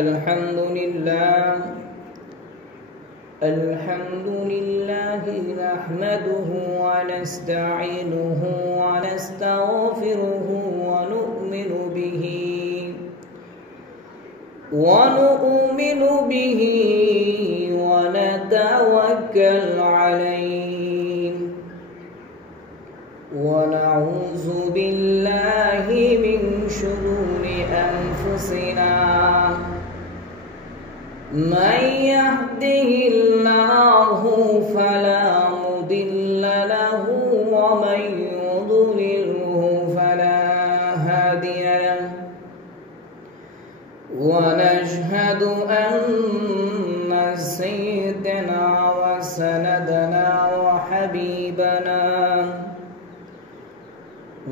الحمد لله نحمده ونستعينه ونستغفره ونؤمن به ونتوكل عليه ونعوذ بالله من شرور أنفسنا من يهده الله فلا مضل له ومن يضلله فلا هادي له ونشهد أن سيدنا وسندنا وحبيبنا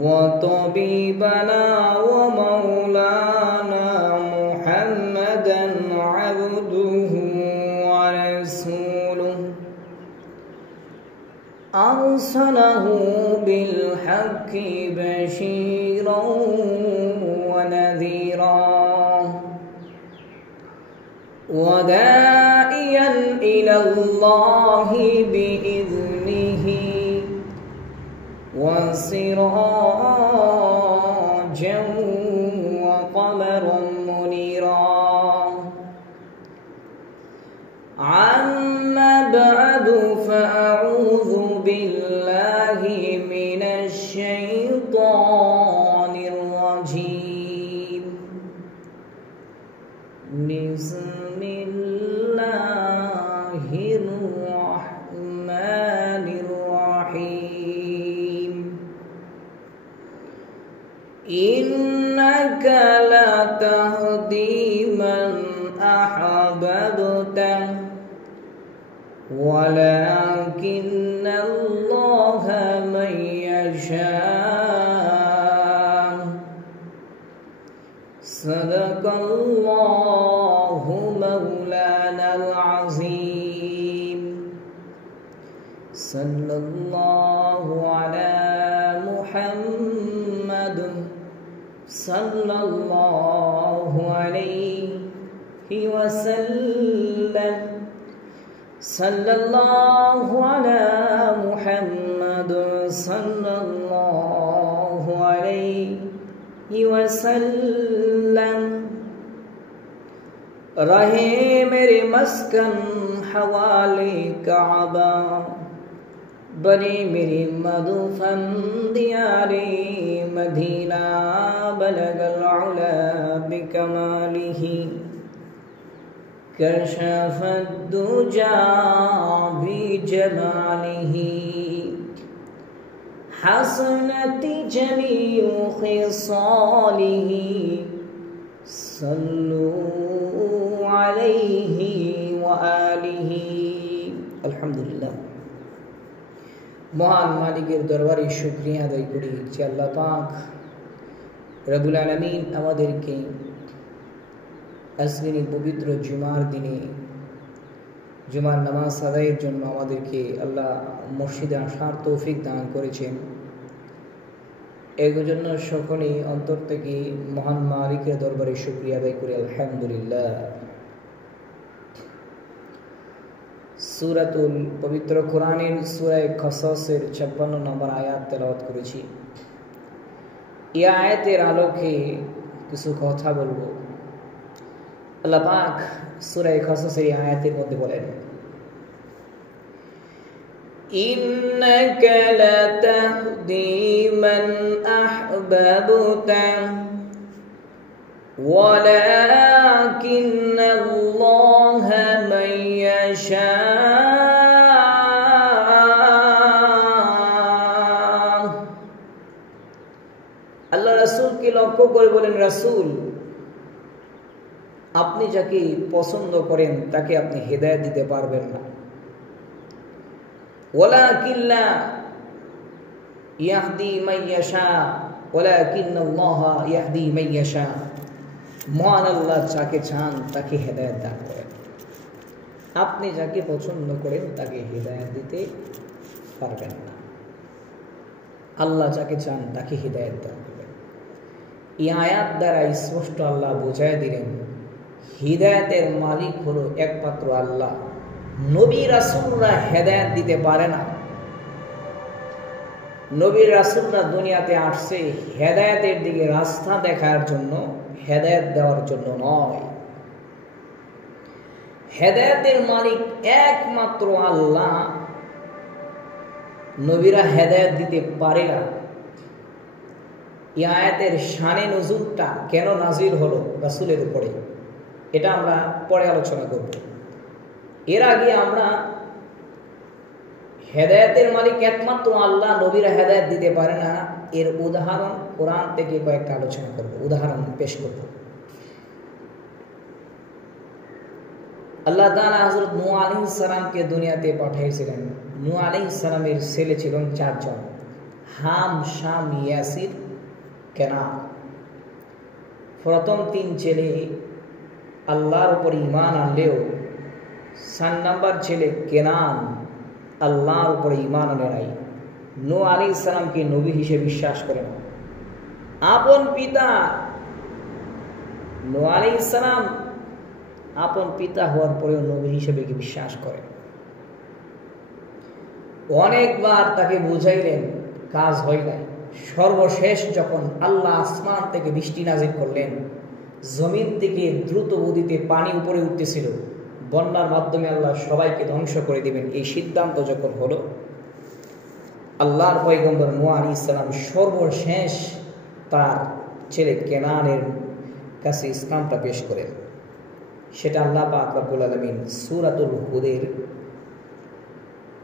وطبيبنا ومولانا محمدا عبده ورسوله أرسله بالحق بشيرا ونذيرا وداعيا إلى الله بإذنه وسراجا وقمرا منيرا عما بعد فأعوذ بالله من الشيطان الرجيم بسم الله الرحمن الرحيم إنك لا تهدي من أحببت ولكن الله من يشاء صدق الله مولانا العظيم صلى الله على محمد صلى الله عليه وسلم صلى الله على محمد صلى الله عليه वसल्लम रहे मेरे मस्कन हवाले काबा बने मेरे मदफन दियारे मदीना बलगल उला बिकमालिही कशफद दुजा बिजमालिही हसनत जमीउ खिसालिही सल्लु अलैहि व आलिहि अल्हम्दुलिल्लाह। महान मालिकेर दरबारे शुक्रिया आदाय करी जे आल्लाह पाक रब्बुल आलामीन आमादेरके आजकेर এই পবিত্র জুমার দিনে জুমার নামাজ আদায়ের জন্য আমাদেরকে আল্লাহ মসজিদে আসার তৌফিক দান করেছেন। এর জন্য সকলেই অন্তর থেকে মহান মালিকের দরবারে শুকরিয়া আদায় করি আলহামদুলিল্লাহ। সূরাতুল পবিত্র কোরআনের সূরা কসসের 56 নম্বর আয়াত তেলাওয়াত করেছি। এই আয়াতের আলোকে কিছু কথা বলবো। আল্লাহ পাক সূরা কসসের এই আয়াতের মধ্যে বলেন ইন্নাকা লাতাহদি মান আহবাবতা ওয়ালাকিন্নাল্লাহা মান ইয়াশা। আল্লাহ রাসূলকে লক্ষ্য করে বলেন, রাসূল আপনি যাকে পছন্দ করেন তাকে আপনি হেদায়েত দিতে পারবেন না। ওয়ালাকিল্লা ইয়াহদি মান ইয়াশা ওয়ালাকিন্নাল্লাহা ইয়াহদি মান ইয়াশা। মহান আল্লাহ যাকে চান তাকে হেদায়েত দান করেন। আপনি যাকে পছন্দ করেন তাকে হেদায়েত দিতে পারবেন না। আল্লাহ যাকে চান তাকে হিদায়াত দান করেন। এই আয়াত দ্বারা স্পষ্ট আল্লাহ বুঝায় দিলেন হিদায়াতের মালিক হলো একমাত্র আল্লাহ। নবী রাসূলরা হেদায়েত দিতে পারে না। নবী রাসূলরা দুনিয়াতে আসছে হেদায়েতের দিকে রাস্তা দেখার জন্য, হেদায়েত দেওয়ার জন্য নয়। হেদায়েতের মালিক একমাত্র আল্লাহ। নবীরা হেদায়েত দিতে পারে না। এই আয়াতের শানে নজুলটা কেন নাজিল হলো রাসূলের উপরে, এটা আমরা পরে আলোচনা করব। এর আগে আমরা হেদায়েতের মালিক একমাত্র আল্লাহ, নবীরা হেদায়েত দিতে পারে না, এর উদাহরণ কোরআন থেকে কয়েকটা আলোচনা করব, উদাহরণ পেশ করব। আল্লাহ তাআলা হযরত নূহ আলাইহিস সালামকে দুনিয়াতে পাঠিয়েছিলেন। নূহ আলাইহিস সালামের ছেলে ছিলেন 4 জন, হাম, শাম, ইয়াসির, কেনান। প্রথম 3 ছেলে আল্লাহর উপর ঈমান আনলেও 4 নাম্বার ছেলে কেনান আল্লাহর উপর ঈমান আনে নাই। নূহ আলাইহিস সালামকে নবী হিসেবে বিশ্বাস করে না। আপন পিতা নূহ আলাইহিস সালাম আপন পিতা হওয়ার পরেও নবী হিসেবে কি বিশ্বাস করে। অনেকবার তাকে বুঝাইলেন, কাজ হয় নাই। সর্বশেষ যখন আল্লাহ আসমান থেকে বৃষ্টি নাজিল করলেন, জমিন থেকে দ্রুত গতিতে পানি উপরে উঠতেছিল, বন্যার মাধ্যমে আল্লাহ সবাইকে ধ্বংস করে দিবেন, এই সিদ্ধান্ত যখন হলো, আল্লাহর পয়গম্বর নূহ আলাইহিস সালাম সর্বশেষ তার ছেলে কেনানের কাছে ইসলামটা পেশ করেন। সেটা আল্লাহ পাক রব্বুল আলামিন সূরাতুল হুদের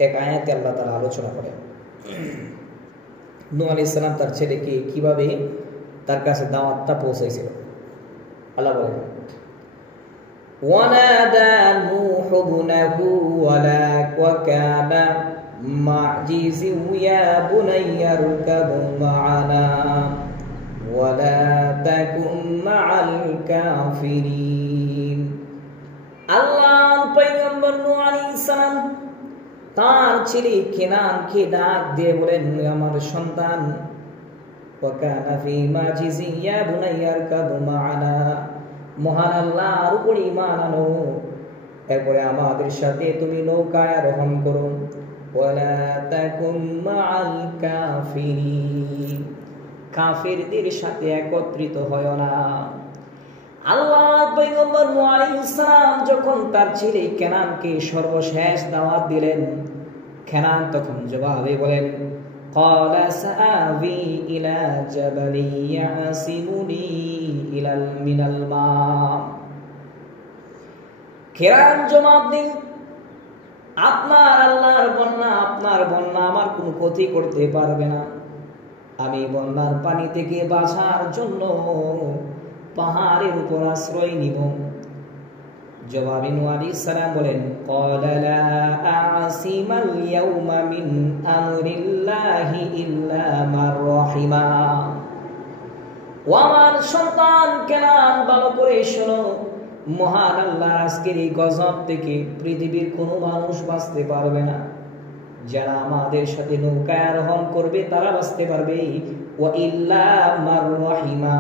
এক আয়াতে আল্লাহ তাআলা আলোচনা করেন। নূহ আলাইহিস সালাম তার ছেলেকে কিভাবে তার কাছে দাওয়াতটা পৌঁছাইছিল। আল্লাহ বলেন, ওয়ানাদা নূহু ইবনাহু ওয়া কানা মা'জিজি ইয়া বুনাইয়া রকাব মা'ানা ওয়া লা তাকুন মা'আল কাফিরিন। আল্লাহর পয়গম্বর নূহ আলাইহিস সালাম তার ছেলে কেনানকে ডাক দিয়ে বলেন, আমার সন্তান, ওয়াকানা ফি মাজিজি ইয়া বুনাইয়া রকাব মা'ানা, মহান আল্লাহর উপর ঈমান আনো, এরপরে আমাদের সাথে তুমি নৌকায় আরোহণ করো, ওয়ালা তাকুম মা'আল কাফিরিন, কাফিরদের সাথে একত্রিত হয় না। আল্লাহর পয়গম্বর নূহ আলাইহিস সালাম যখন তার ছেলে কেনানকে সর্বশেষ দাওয়াত দিলেন, কেনান তখন জবাবে বলেন, ক্বালা সাআবি ইলা জাবালি ইয়াসিমুনি মিনাল মা। কেনান জবাব দেন, আপনার আল্লাহর বন্যা, আপনার বন্যা আমার কোনো ক্ষতি করতে পারবে না। আমি বন্যার পানি থেকে বাঁচার জন্য পাহাড়ের উপর আশ্রয় নিব। জবাবে নূহ আলাইহিস সালাম বলেন, ক্বালা লা আসিমাল ইয়াউমা মিন আমরিল্লাহি ইল্লা মান রাহিমা। ও আমার সন্তান কেনান, ভালো করে শোনো, মহান আল্লাহর আজকের এই গজব থেকে পৃথিবীর কোনো মানুষ বাঁচতে পারবে না। যারা আমাদের সাথে নৌকায় আরোহণ করবে তারা বাঁচতে পারবে, ওয়া ইল্লা মান রাহিমা,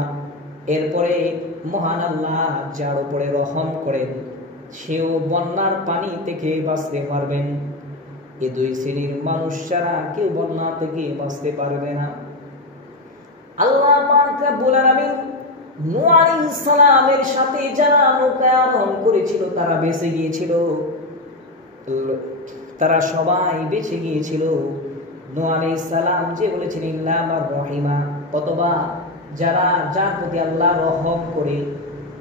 এরপরে মহান আল্লাহ যার উপরে রহম করেন সেও বন্যার পানি থেকে বাঁচতে পারবেন। এই 2 শ্রেণীর মানুষ ছাড়া কেউ বন্যা থেকে বাঁচতে পারবে না। আল্লাহ পাক রব্বুল আলামিন নূহ আলাইহিস সালামের সাথে যারা নৌকায় আরোহণ করেছিল তারা বেঁচে গিয়েছিল, তারা সবাই বেঁচে গিয়েছিল। নূহ আলাইহিস সালাম যে বলেছিলেন ইল্লা মান রাহিমা, অথবা যারা যার প্রতি আল্লাহ রহম করে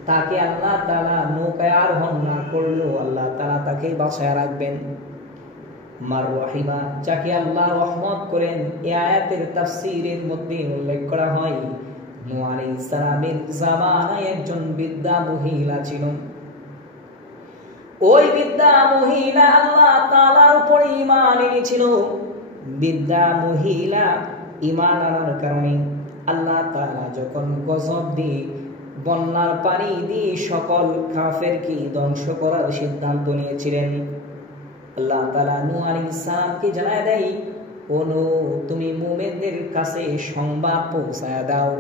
তাকে আল্লাহ তাআলা নৌকায় আরোহণ না করলেও আল্লাহ তাআলা তাকে বাঁচায় রাখবেন। মার রাহিমা, যাকে আল্লাহ রহমত করেন, এই আয়াতের তাফসীরের মধ্যে উল্লেখ করা হয় নূহ আলাইহিস সালামের জামানায় একজন বৃদ্ধা মহিলা ছিলেন। ওই বৃদ্ধা মহিলা আল্লাহ তাআলার উপর ঈমান এনেছিল। বৃদ্ধা মহিলা ঈমান আনার কারণে আল্লাহ তাআলা যখন গজব দিয়ে বন্যার পানি দিয়ে সকল কাফেরকে ধ্বংস করার সিদ্ধান্ত নিয়েছিলেন, আল্লাহ তাআলা নূহ আলাইহিস সালামকে জানায় দেয়, ও নূহ, তুমি মুমিনদের কাছে সংবাদ পৌঁছায় দাও,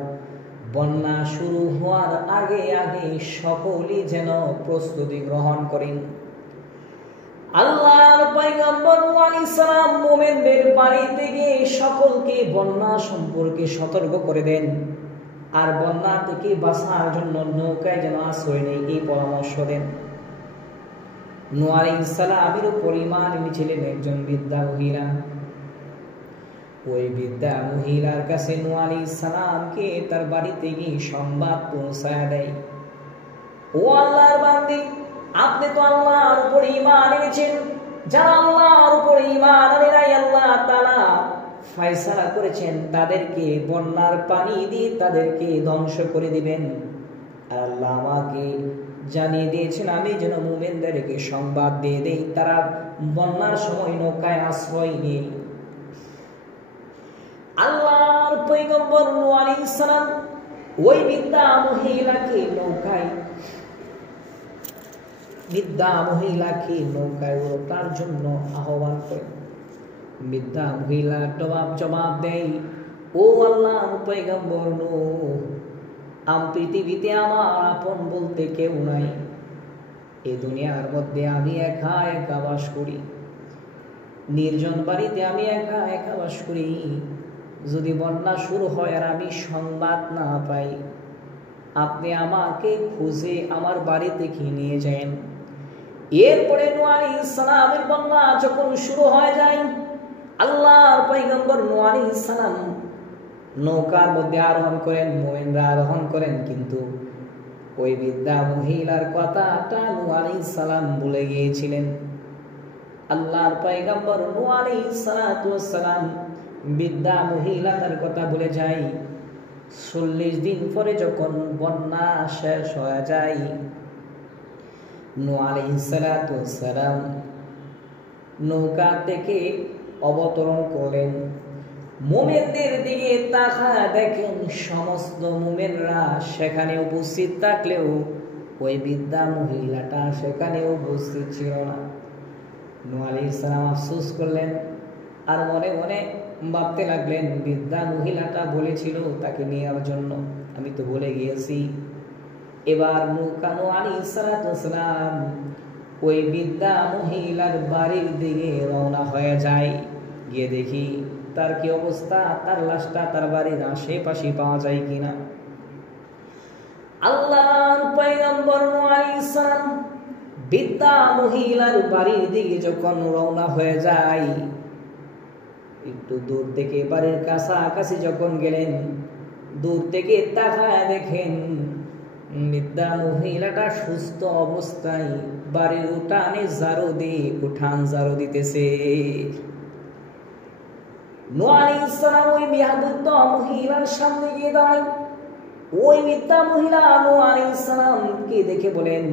বন্যা শুরু হওয়ার আগে আগে সকলেই যেন প্রস্তুতি গ্রহণ করেন। আল্লাহর পয়গম্বর নূহ আলাইহিস সালাম মুমিনদের বাড়িতে গিয়ে সকলকে বন্যা সম্পর্কে সতর্ক করে দেন, আর বন্যা থেকে বাঁচার জন্য নৌকায় যেন আশ্রয় নেই এই পরামর্শ দেন। নূহ আলাইহিস সালামের পরিবার ছিলেন একজন বৃদ্ধা মহিলা। ওই বৃদ্ধা মহিলার কাছে নূহ আলাইহিস সালামকে তার বাড়িতে গিয়ে সংবাদ পৌঁছায় দেয়, ও আল্লাহর বান্দী, আপনি তো আল্লাহর উপর ঈমান এনেছেন, যারা আল্লাহর উপর ঈমান আনে নাই আল্লাহ তাআলা ফয়সালা করেছেন তাদেরকে বন্যার পানি দিয়ে তাদেরকে ধ্বংস করে দিবেন। আর আল্লাহ আমাকে জানিয়ে দিয়েছেন আমি যেন মুমিনদেরকে সংবাদ দিয়ে দেই তারা বন্যার সময় নৌকায় আশ্রয় নিয়ে। আল্লাহর পয়গম্বর নূহ আলাইহিস সালাম ওই বৃদ্ধা মহিলাকে নৌকায় ওঠার জন্য আহ্বান করেন। বৃদ্ধা মহিলা জবাব দেয়, ও আল্লাহর পয়গম্বর নূহ, পৃথিবীতে আমার আপন বলতে কেউ নাই, এই দুনিয়ার মধ্যে আমি একা একা বাস করি, নির্জন বাড়িতে আমি একা একা বাস করি। যদি বন্যা শুরু হয় আর আমি সংবাদ না পাই, আপনি আমাকে খুঁজে আমার বাড়ি থেকে নিয়ে যান। এরপরে নূহ আলাইহিস সালামের বন্যা যখন শুরু হয়ে যায়, আল্লাহর পয়গম্বর নূহ আলাইহিস সালাম নৌকার মধ্যে আরোহণ করেন, মুমিনরা আরোহণ করেন, কিন্তু ওই বৃদ্ধা মহিলার কথাটা নূহ আলাইহিস সালাম ভুলে গিয়েছিলেন। আল্লাহর পয়গম্বর নূহ আলাইহিস সালাম বৃদ্ধা মহিলার কথা ভুলে যায়। 40 দিন পরে যখন বন্যা শেষ হয়ে যায়, নূহ আলাইহিস সালাম নৌকা থেকে অবতরণ করলেন। মুমিনদের দিকে তাকায় দেখেন সমস্ত মুমিনরা সেখানে উপস্থিত থাকলেও ওই বৃদ্ধা মহিলাটা সেখানে উপস্থিত ছিল না। নূহ আলাইহিস সালাম আফসোস করলেন আর মনে মনে ভাবতে লাগলেন, বৃদ্ধা মহিলাটা বলেছিল তাকে নেওয়ার জন্য, আমি তো ভুলে গিয়েছি। এবার নূহ আলাইহিস সালাম ওই বৃদ্ধা মহিলার বাড়ির দিকে রওনা হয়ে যায়। গিয়ে দেখি তার কি অবস্থা, তার লাশটা তার বাড়ির আশেপাশে পাওয়া যায় কিনা। আল্লাহর পয়গম্বর নূহ আলাইহিস সালাম বৃদ্ধা মহিলার বাড়ির দিকে যখন রওনা হয়ে যায়, একটু দূর থেকে বাড়ির কাছাকাছি যখন গেলেন, দূর থেকে তাকায় দেখেন বৃদ্ধা মহিলাটা সুস্থ অবস্থায় বাড়ির উঠানে উঠান ঝাড়ু দিতেছে। নূহ আলাইহিস সালাম ওই বৃদ্ধ মহিলার সামনে গিয়ে দাঁড়ায়। ওই বৃদ্ধা মহিলা নূহ আলাইহিস সালামকে দেখে বলেন,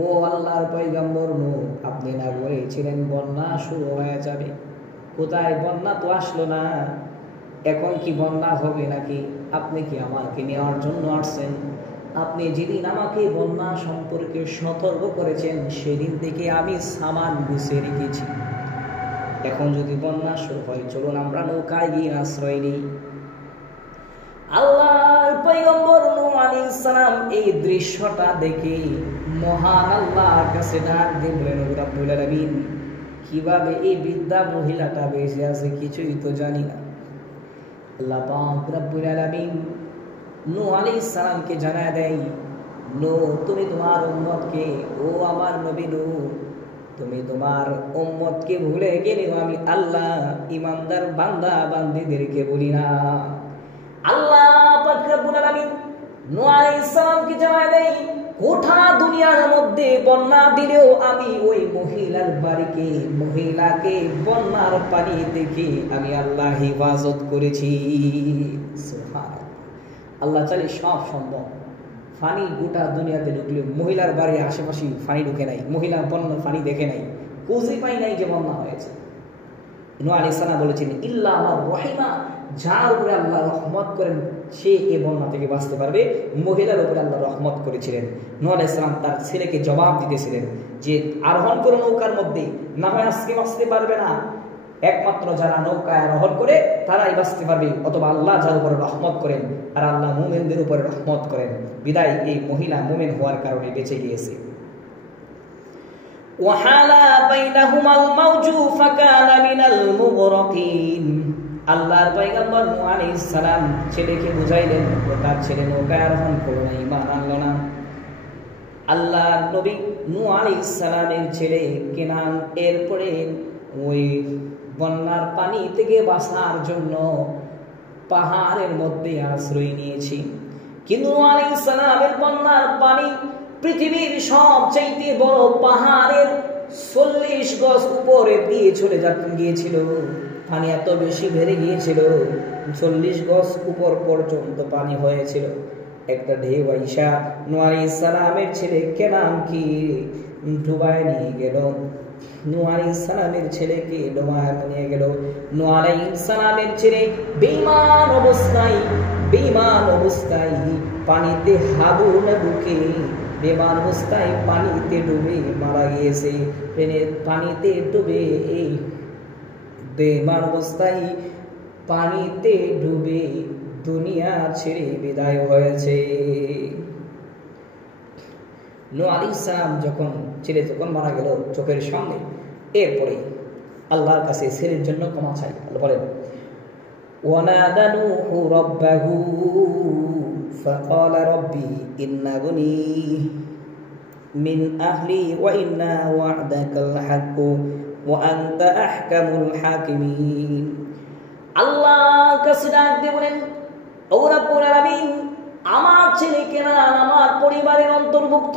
ও আল্লাহর পয়গম্বর নূহ, আপনি না বলেছিলেন বন্যা শুরু হয়ে যাবে, কোথায় বন্যা তো আসলো না, এখন কি বন্যা হবে নাকি? আপনি কি আমাকে নেওয়ার জন্য আসছেন? আপনি যেদিন আমাকে বন্যা সম্পর্কে সতর্ক করেছেন সেদিন থেকে আমি সামান গুছিয়ে রেখেছি, এখন যদি বন্যা শুরু হয় চলুন আমরা নৌকায় গিয়ে আশ্রয় নিই। আল্লাহর পয়গম্বর নূহ আলাইহিস সালাম এই দৃশ্যটা দেখে মহান আল্লাহর কাছে ডাক দিয়ে বলেন, রব্বুল আলামিন, কিভাবে এই বৃদ্ধা মহিলাটা বেঁচে আছে কিছুই তো জানি না। আল্লাহ পাক রব্বুল আলামিন নূহ আলাইহিস সালামকে জানায় দেয়, নূহ, তুমি তোমার উম্মতকে, ও আমার নবী নূহ, তুমি তোমার উম্মতকে ভুলে গেলেও আমি আল্লাহ ঈমানদার বান্দা বান্দীদেরকে বলি না। আল্লাহ পাক রব্বুল আলামিন নূহ আলাইহিস সালামকে জানায় দেয়, গোটা দুনিয়ার মধ্যে বন্যা দিলেও আমি ওই মহিলাকে বন্যার পানি থেকে আমি আল্লাহ হেফাজত করেছি। সুবহানাল্লাহ, আল্লাহ চাইলে সব সম্ভব। পানি গোটা দুনিয়াতে ঢুকলে মহিলার বাড়ির আশেপাশে পানি ঢুকে নাই, মহিলা বন্যার পানি দেখে নাই, খুঁজে পাই নাই যে বন্যা হয়েছে। নূহ আলাইহিস সালাম বলেছেন, ইল্লা আমার রহিমা, যার উপরে আল্লাহ রহমত করেন সে এই বন্যা থেকে বাঁচতে পারবে। মহিলার উপরে আল্লাহ রহমত করেছিলেন। নূহ আলাইহিস সালাম তার ছেলেকে জবাব দিতেছিলেন যে আরোহণ করে নৌকার মধ্যে, না হয় আজকে বাঁচতে পারবে না, একমাত্র যারা নৌকায় আরোহণ করে তারাই বাঁচতে পারবে, অথবা আল্লাহ যার উপরে রহমত করেন, আর আল্লাহ মুমিনদের উপরে রহমত করেন, বিদায় এই মহিলা মুমিন হওয়ার কারণে বেঁচে গিয়েছে। ওয়াহালা বাইনাহুমাল মাউজু ফাকানা মিনাল মুগরাকিন। আল্লাহর পয়গম্বর নূহ আলাইহিস সালাম ছেলেকে বুঝাইলেন, তার ছেলে নৌকায় আরোহণ করলো না, ঈমান আনলো না। আল্লাহর নবী নূহ আলাইহিস সালামের ছেলে কেনান এরপরে ওই বন্যার পানি থেকে বাঁচার জন্য পাহাড়ের মধ্যে আশ্রয় নিয়েছি। কিন্তু নূহ আলাইহিস সালামের বন্যার পানি পৃথিবীর সবচাইতে বড় পাহাড়ের 40 গজ উপরে দিয়ে চলে গিয়েছিল। পানি এত বেশি বেড়ে গিয়েছিল, 40 গজ উপর পর্যন্ত পানি হয়েছিল। একটা ঢেউ আইসা নূহ আলাইহিস সালামের ছেলে কেনানকে ডুবায় নিয়ে গেল। নূহ আলাইহিস সালামের ছেলেকে ডুবায় নিয়ে গেল। নূহ আলাইহিস সালামের ছেলে বেঈমান অবস্থায় পানিতে হাবুডুবু বুকে বেঈমান অবস্থায় পানিতে ডুবে মারা গিয়েছে। পানিতে ডুবে বেঈমান অবস্থায় পানিতে ডুবে দুনিয়া ছেড়ে বিদায় হয়েছে। নূহ আলাইহিস সালাম ছেলে যখন মারা গেল চোখের সামনে, এরপরে আল্লাহর কাছে ছেলের জন্য ক্ষমা চাই। আল্লাহ বলেন, ওয়ানাদা নূহু রাব্বাহু ফাকালা রাব্বি ইন্না বুনি মিন আহলি ওয়া ইন্না ওয়া'দাকাল হাক্কু ওয়া আনতা আহকামুল হাকিমিন। আল্লাহর কাছে ডাক দিয়ে বলেন, ও রব্বুল আলামিন, আমার ছেলে কেনান আমার পরিবারের অন্তর্ভুক্ত,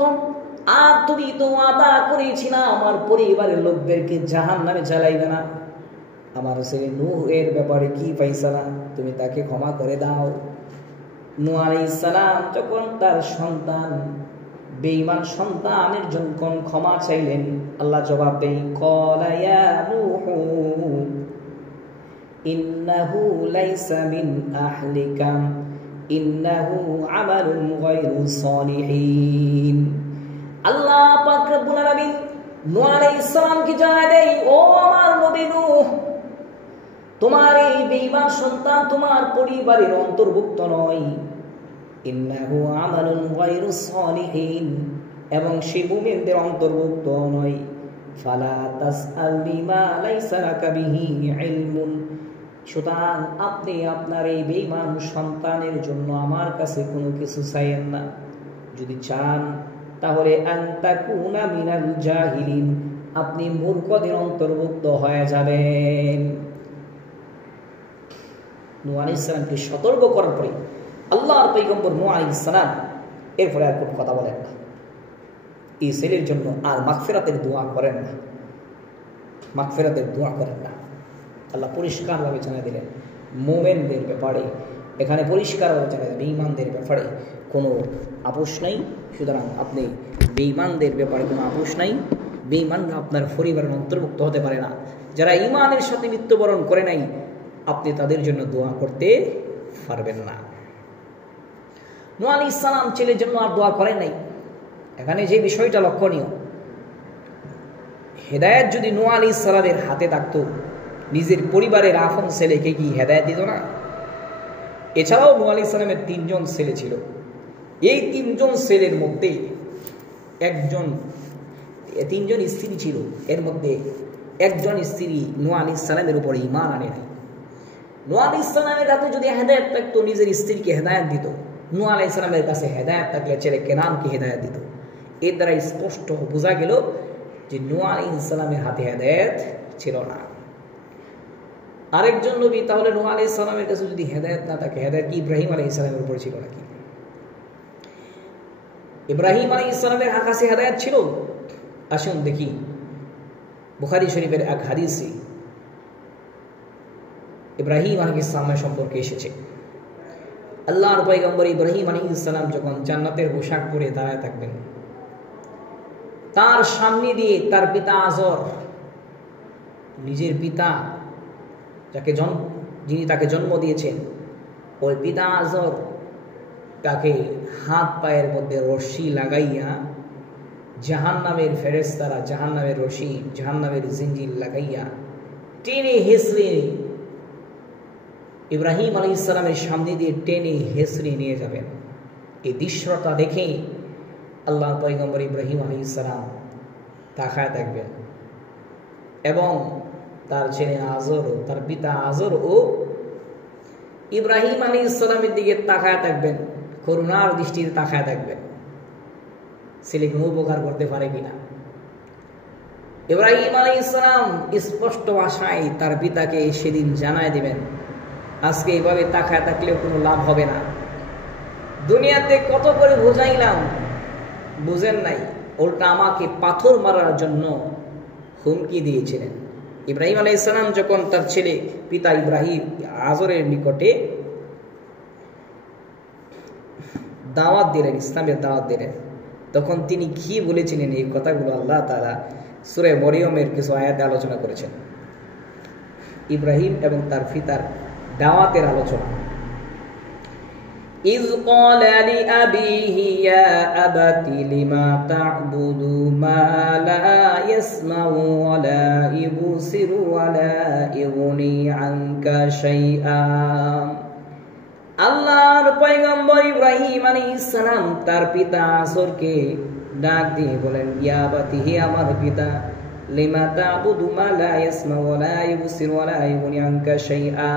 আর তুমি তো ওয়াদা করেছিলে আমার পরিবারের লোকদেরকে জাহান্নামে জ্বালাইবে না। আমার ছেলে নূহ এর ব্যাপারে কি ফয়সালা, তুমি তাকে ক্ষমা করে দাও। নূহ আলাইহিস সালাম যখন তার সন্তান বেঈমান সন্তানের জন্য ক্ষমা চাইলেন, আল্লাহ জবাব দেন, ক্বালা ইয়া নূহু ইন্নাহু লাইসা মিন আহলিকা ইন্নাহু আমালুন গায়রু সালিহিন। আল্লাহ পাক রব্বুল আলামিন নূহ আলাইহিস সালামকে জানায় দেয়, ও আমার নবী নূহ, তোমার এই বেঈমান সন্তান তোমার পরিবারের অন্তর্ভুক্ত নয়। ইন্নাহু আমালুন গায়রু সালিহিন, এবং সে মুমিনদের অন্তর্ভুক্ত নয়। ফালা তাসআল বিমা লাইসা লাকা বিহি ইলমুন। সুতরাং আপনি আপনার এই বেঈমান সন্তানের জন্য আমার কাছে কোনো কিছু চাইেন না। যদি চান তাহলে আনতাকুনা মিনাল জাহিলিন, আপনি মূর্খদের অন্তর্ভুক্ত হয়ে যাবেন। নূহ আলাইহিস সালামকে সতর্ক করার পরে আল্লাহর পয়গম্বর নূহ আলাইহিস সালাম এরপরে আর কোনো কথা বলেন না, এই ছেলের জন্য আর মাগফিরাতের দোয়া করেন না, মাগফিরাতের দোয়া করেন না। আল্লাহ পরিষ্কারভাবে জানিয়ে দিলেন মুমিনদের ব্যাপারে, এখানে পরিষ্কারভাবে জানিয়ে দিলেন বেঈমানদের ব্যাপারে কোনো আপোষ নাই। সুতরাং আপনি বেঈমানদের ব্যাপারে কোনো আপোষ নাই, বেঈমানরা আপনার পরিবারের অন্তর্ভুক্ত হতে পারে না। যারা ঈমানের সাথে মৃত্যুবরণ করে নাই, আপনি তাদের জন্য দোয়া করতে পারবেন না। নূহ আলাইহিস সালাম ছেলের জন্য আর দোয়া করেন নাই। এখানে যে বিষয়টা লক্ষণীয়, হেদায়েত যদি নূহ আলাইহিস সালামের হাতে থাকতো, নিজের পরিবারের আপন ছেলেকে কি হেদায়েত দিত না? এছাড়াও নূহ আলাইহিস সালামের 3 জন ছেলে ছিল। এই 3 জন ছেলের মধ্যে 3 জন স্ত্রী ছিল, এর মধ্যে একজন স্ত্রী নূহ আলাইহিস সালামের উপরে ঈমান আনে নাই। নূহ আলাইহিস সালামের কাছে যদি হেদায়েত থাকতো, নিজের স্ত্রীকে হেদায়েত দিত। নূহ আলাইহিস সালামের কাছে হেদায়েত থাকলে ছেলে কেনানকে হেদায়েত দিত। এর দ্বারা স্পষ্ট বোঝা গেল যে নূহ আলাইহিস সালামের হাতে হেদায়েত ছিল না। আরেকজন নবী, তাহলে নূহ আলাইহিস সালামের কাছে যদি হেদায়েত না থাকে, হেদায়েত কি ইব্রাহিম আলাইহিস সালামের উপর ছিল নাকি? ইব্রাহিম আলাইহিস সালামের কাছে হেদায়েত ছিল। আসুন দেখি বুখারী শরীফের এক হাদিসে ইব্রাহিম আলাইহিস সালামের সম্পর্কে এসেছে। আল্লাহর পয়গম্বর ইব্রাহিম আলাইহিস সালাম যখন জান্নাতের পোশাক পরে দাঁড়ায় থাকবেন, তার সামনে দিয়ে তার পিতা আজর, নিজের পিতা যিনি তাকে জন্ম দিয়েছেন, ওই পিতা আজর তাকে হাত পায়ের মধ্যে রশি লাগাইয়া জাহান্নামের ফেরেশতারা জাহান্নামের রশি জাহান্নামের জিঞ্জির লাগাইয়া টেনে হেসড়ে ইব্রাহিম আলাইহিস সালামের সামনে দিয়ে টেনে হেসড়ে নিয়ে যাবেন। এই দৃশ্যটা দেখে আল্লাহর পয়গম্বর ইব্রাহিম আলাইহিস সালাম তাকায় থাকবেন এবং তার ছেলে আজরও, তার পিতা আজরও ইব্রাহিম আলাইহিস সালামের দিকে তাকায় থাকবেন, করুণার দৃষ্টিতে তাকায় থাকবেন, ছেলে কোনো উপকার করতে পারে কিনা। ইব্রাহিম আলাইহিস সালাম স্পষ্ট ভাষায় তার পিতাকে সেদিন জানায় দিবেন, আজকে এইভাবে তাকায় থাকলেও কোনো লাভ হবে না। দুনিয়াতে কত করে বুঝাইলাম, বুঝেন নাই, উল্টা আমাকে পাথর মারার জন্য হুমকি দিয়েছিলেন। ইব্রাহিম আলাইহিস সালাম যখন তার ছেলে পিতা ইব্রাহিম আজরের নিকটে দাওয়াত দিলেন, ইসলামের দাওয়াত দিলেন, তখন তিনি কি বলেছিলেন এই কথাগুলো আল্লাহ তাআলা সূরা মরিয়মের কিছু আয়াতে আলোচনা করেছেন। ইব্রাহিম এবং তার পিতার দাওয়াতের আলোচনা। إذ قال لأبيه يا أبت لما تعبد ما لا يسمع ولا يبصر ولا يغني عنك شيئا। আল্লাহর পয়গম্বর ইব্রাহিম আলাইহিস সালাম তার পিতা আজরকে ডাক দিয়ে বলেন, ইয়া আবাতি, হে আমার পিতা, লিমা তা'বুদু মা লা ইয়াসমাউ ওয়া লা ইবসিরু ওয়া লা ইগনি আনকা শাইআ,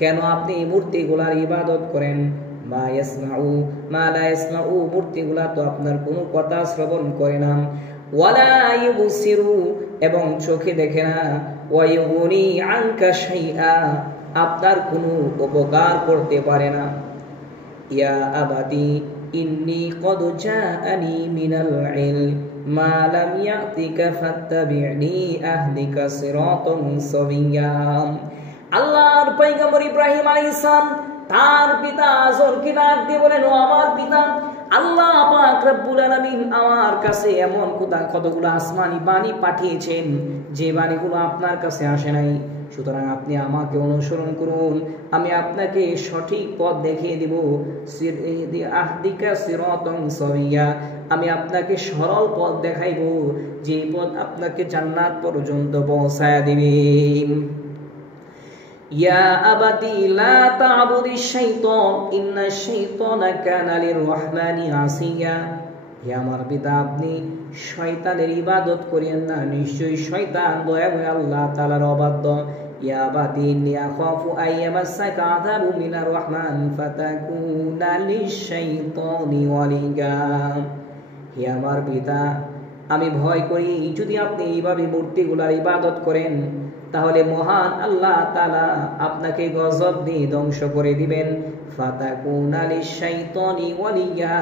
কেন আপনি মূর্তিগুলার ইবাদত করেন? মা ইয়াসমাউ, মা লা ইয়াসমাউ, মূর্তিগুলা তো আপনার কোনো কথা শ্রবণ করে না, ওয়া লা ইবসিরু, এবং চোখে দেখে না, ওয়া ইগনি আনকা শাইআ, আপনার কোনো উপকার করতে পারে না। ইয়া আবাতি ইন্নী কদ জাআনি মিনাল ইলম মা লাম ইয়াতিকা ফাত্তাবি'নি আহদিকা সিরাতান সাবিয়্যা। আল্লাহর পয়গম্বর ইব্রাহিম আলাইহিস সালাম তার পিতা আজরকে ডাক দিয়ে বলেন, ও আমার পিতা, আল্লাহ পাক রব্বুল আলামিন আমার কাছে এমন কতগুলো আসমানি বাণী পাঠিয়েছেন যে বাণীগুলো আপনার কাছে আসে নাই। সুতরাং আপনি আমাকে অনুসরণ করুন, আমি আপনাকে সঠিক পথ দেখিয়ে দিব। আহদিকা সিরাতান সাবিয়্যা, আমি আপনাকে সরল পথ দেখাইব, যে পথ আপনাকে জান্নাত পর্যন্ত পৌঁছায় দিবে। ইয়া আবাতি লা তা'বুদিশ শাইতান ইন্নাশ শাইতানা কানা লির-রাহমানি আসিয়া। হে আমার পিতা, আপনি শয়তানের ইবাদত করেন না, নিশ্চয়ই শয়তান দয়াময় আল্লাহ তাআলার অবাধ্য। ইয়া আবাতি ইন্নী আখাফু আইয়ামাসসাকা আযাবু মিনার রাহমান ফাতাকুনা লিশ-শাইতানি ওয়ালিয়া। হে আমার পিতা, আমি ভয় করি যদি আপনি এইভাবে মূর্তিগুলার ইবাদত করেন তাহলে মহান আল্লাহ তাআলা আপনাকে গজব দিয়ে ধ্বংস করে দিবেন। ফাতাকুনা লিশ-শাইতানি ওয়ালিয়া,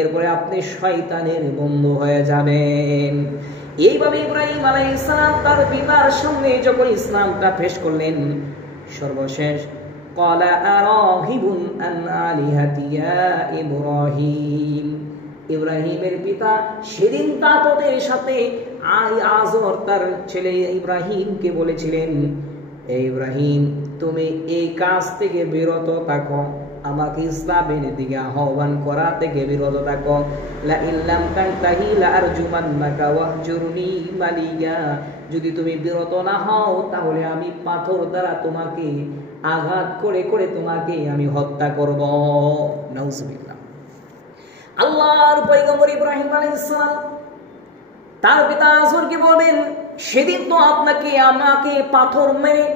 এরপরে আপনি শয়তানের বন্ধু হয়ে যাবেন। এইভাবে ইব্রাহিম আলাইহিস সালাম তার পিতার সামনে যখন ইসলামটা পেশ করলেন, সর্বশেষ ক্বালা আরাগিবুন আন আলিহাতি ইয়া ইব্রাহিম, ইব্রাহিমের পিতা সেদিন তাদের সাথে আজর তার ছেলে ইব্রাহিমকে বলেছিলেন, এই ইব্রাহিম, তুমি এই কাজ থেকে বিরত থাকো, আমাকে ইসলামের দিকে আহ্বান করা থেকে বিরত থাকো। লা ইল্লাম তানতাহি লা আরজুমান্নাকা ওয়াহজুরনি মালিয়া, যদি তুমি বিরত না হও তাহলে আমি পাথর দ্বারা তোমাকে আঘাত করে করে তোমাকে আমি হত্যা করব। নাউজুবিল্লাহ। আল্লাহর পয়গম্বর ইব্রাহিম আলাইহিস সালাম তার পিতা আজরকে বলবেন, সেদিন তো আপনাকে আমাকে পাথর মেরে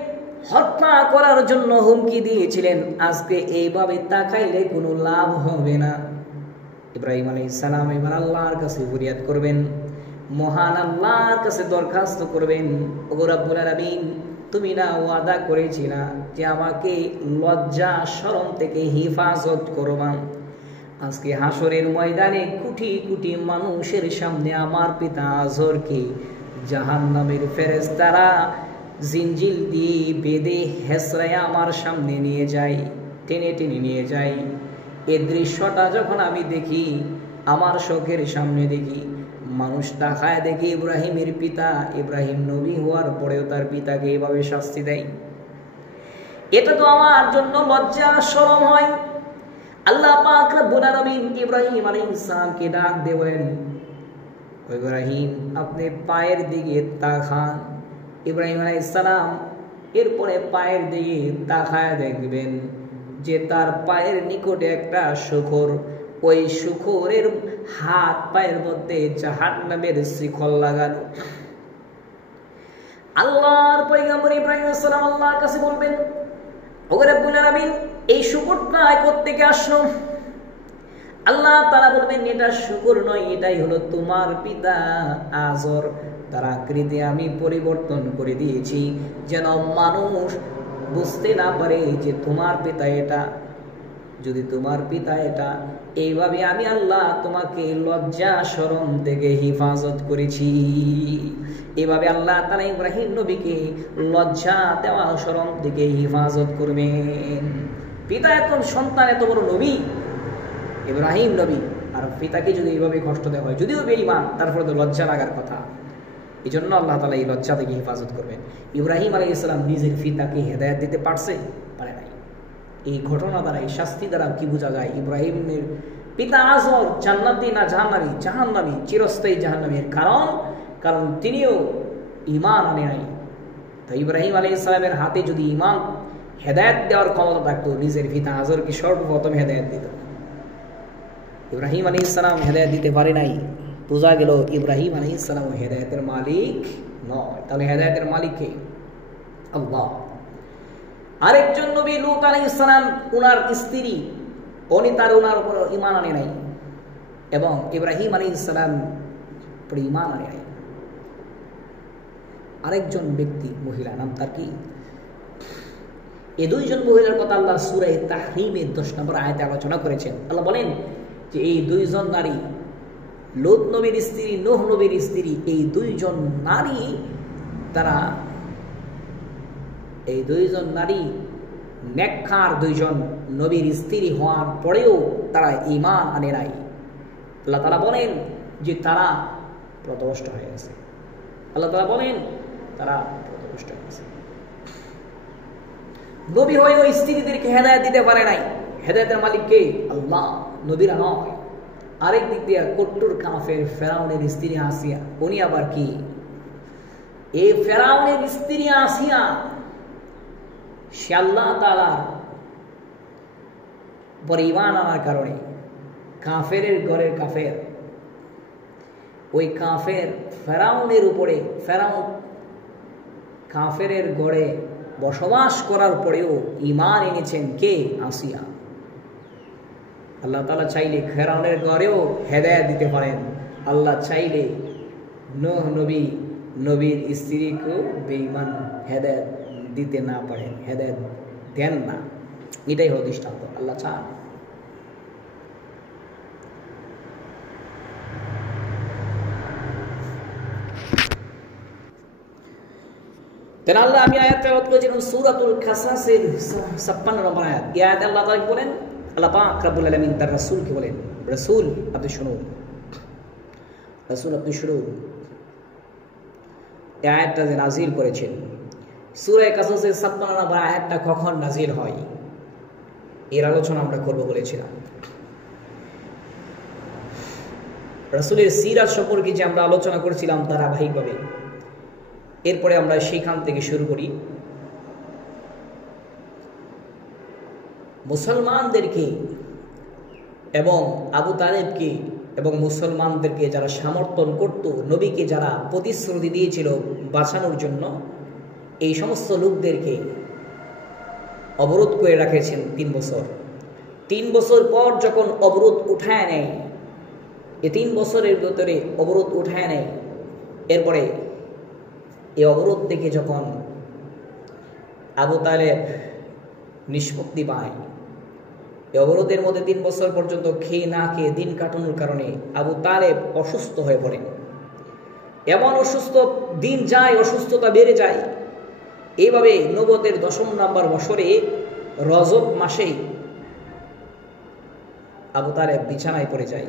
হত্যা করার জন্য হুমকি দিয়েছিলেন, আজকে এইভাবে তাকাইলে কোনো লাভ হবে না। ইব্রাহিম আলাইহিস সালাম এবার আল্লাহর কাছে ফরিয়াদ করবেন, মহান আল্লাহর কাছে দরখাস্ত করবেন, ওগো রব্বুল আলামিন, তুমি না ওয়াদা করেছিলা যে আমাকে লজ্জা শরম থেকে হেফাজত করবা। আজকে হাসরের ময়দানে কোটি কোটি মানুষের সামনে আমার পিতা আজরকে জাহান্নামের ফেরেশতারা জিনজিল দিয়ে বেঁধে হেসরায় আমার সামনে নিয়ে যায়, টেনে টেনে নিয়ে যায়। এই দৃশ্যটা যখন আমি দেখি, আমার চোখের সামনে দেখি, মানুষ তাকায় দেখি ইব্রাহিমের পিতা, ইব্রাহিম নবী হওয়ার পরেও তার পিতাকে এভাবে শাস্তি দেয়, এটা তো আমার জন্য লজ্জা শরম হয়। আল্লাহ পাক রব্বুল আলামিন ইব্রাহিম আলাইহিস সালামকে ডাক দিয়ে বলেন, ইব্রাহিম, আপনি পায়ের দিকে তাকান, ইব্রাহিম আলাইহিস সালাম এরপরে পায়ের দিকে তাকায় দেখবেন যে তার পায়ের নিকটে একটা শূকর, ওই শূকরের হাত পায়ের মধ্যে জাহান্নামের শিকল লাগানো। আল্লাহর পয়গম্বর ইব্রাহিম আলাইহিস সালাম আল্লাহর কাছে বলবেন, ওগো রব্বুল আলামিন, এই শূকরটা কোথা থেকে আসলো? আল্লাহ তাআলা বলবেন, এটা শূকর নয়, এটাই হলো তোমার পিতা আজর। তার আকৃতি আমি পরিবর্তন করে দিয়েছি যেন মানুষ বুঝতে না পারে যে তোমার পিতা এটা। যদি তোমার পিতা এটা, এইভাবে আমি আল্লাহ তোমাকে লজ্জা শরম থেকে হেফাজত করেছি। এভাবে আল্লাহ তাআলা ইব্রাহিম নবীকে লজ্জা দেওয়া শরম থেকে হেফাজত করবেন। পিতা এত সন্তান এত বড় নবী ইব্রাহিম নবী, আর পিতাকে যদি এইভাবে কষ্ট দেওয়া হয়, যদিও বেঈমান, তারপরে তো লজ্জা লাগার কথা। এই জন্য আল্লাহ তাআলা এই লজ্জা থেকে হেফাজত করবেন। ইব্রাহিম আলাইহিস সালাম নিজের পিতাকে হেদায়েত দিতে পারে নাই। এই ঘটনা দ্বারা, এই শাস্তি দ্বারা কি বোঝা যায়? ইব্রাহিমের পিতা আজর জান্নাতি না জাহান্নামী? জাহান্নামী, চিরস্থায়ী জাহান্নামী। এর কারণ তিনিও ঈমান আনে নাই। তো ইব্রাহিম আলাইহিস সালামের হাতে যদি ঈমান হেদায়েত দেওয়ার ক্ষমতা থাকতো, নিজের পিতা আজরকে সর্বপ্রথম হেদায়েত দিত। ইব্রাহিম আলাইহিস সালাম হেদায়েত দিতে পারে নাই, বোঝা গেল ইব্রাহিম আলাইহিস সালাম হেদায়েতের মালিক নয়। তাহলে হেদায়েতের মালিক কে? আল্লাহ। আরেকজন নবী লূত আলাইহিস সালাম, ওনার স্ত্রী, উনি ওনার উপর ঈমান আনে নাই, এবং ইব্রাহিম আলাইহিস সালাম উপর ঈমান আনে নাই। আরেকজন ব্যক্তি, মহিলা, নাম তার কি? এই দুইজন মহিলার কথা আল্লাহ সূরা তাহরীমের 10 নম্বর আয়াতে আলোচনা করেছেন। আল্লাহ বলেন যে এই দুইজন নারী, লূত নবীর স্ত্রী, নূহ নবীর স্ত্রী, এই দুইজন নারী নেককার দুইজন নবীর স্ত্রী হওয়ার পরেও তারা ঈমান আনে নাই। আল্লাহ তাআলা বলেন যে তারা পথভ্রষ্ট হয়ে গেছে। আল্লাহ তাআলা বলেন তারা পথভ্রষ্ট হয়ে গেছে। নবী হয়ে ওই স্ত্রীদেরকে হেদায়েত দিতে পারে নাই। হেদায়েতের মালিক কে? আল্লাহ, নবীরা নয়। আরেক দিক দিয়ে কট্টর কাফের ফেরাউনের স্ত্রী আসিয়া, উনি আবার কি? এই ফেরাউনের স্ত্রী আসিয়া, সে আল্লাহ তাআলার পরে ঈমান আনার কারণে কাফের ঘরের কাফের, ওই কাফের ফেরাউনের উপরে, ফেরাউন কাফের ঘরে বসবাস করার পরেও ঈমান এনেছেন কে? আসিয়া। আল্লাহ তাআলা চাইলে ফেরাউনের ঘরেও হেদায়েত দিতে পারেন। আল্লাহ চাইলে নূহ নবীর স্ত্রীকেও বেঈমান হেদায়েত দিতে না পারেন, হেদায়েত দেন না। এটাই হলো দৃষ্টান্ত। আল্লাহ চান। তাহলে আল্লাহ, আমি আয়াত তেলাওয়াত করেছিলাম সূরাতুল কাসাসের 56 নম্বর আয়াত। এই আয়াতে আল্লাহ তাআলা বলেন, আল্লাহ পাক রব্বুল আলামিন তার রাসূলকে বলেন, রাসূল আপনি শুনুন, রাসূল আপনি শুনুন। এই আয়াতটা যে নাজিল করেছেন, সূরা কাসাসের 56 নম্বর আয়াতটা কখন নাজিল হয় এর আলোচনা আমরা করব বলেছিলাম। রাসূলের সিরাত সম্পর্কে যে আমরা আলোচনা করেছিলাম ধারাবাহিকভাবে, এরপরে আমরা সেইখান থেকে শুরু করি। মুসলমানদেরকে এবং আবু তালেবকে এবং মুসলমানদেরকে যারা সমর্থন করত, নবীকে যারা প্রতিশ্রুতি দিয়েছিল বাঁচানোর জন্য, এই সমস্ত লোকদেরকে অবরোধ করে রেখেছেন 3 বছর। 3 বছর পর যখন অবরোধ উঠায় নেয়, এই 3 বছরের ভিতরে অবরোধ উঠায় নেয়, এরপরে এই অবরোধ থেকে যখন আবু তালেব নিষ্পত্তি পায়, এই অবরোধের মধ্যে 3 বছর পর্যন্ত খেয়ে না খেয়ে দিন কাটানোর কারণে আবু তালেব অসুস্থ হয়ে পড়েন। এমন অসুস্থ দিন যায়, অসুস্থতা বেড়ে যায়। এইভাবে নবুয়তের 10 নম্বর বছরে রজব মাসে আবু তালেব বিছানায় পড়ে যায়।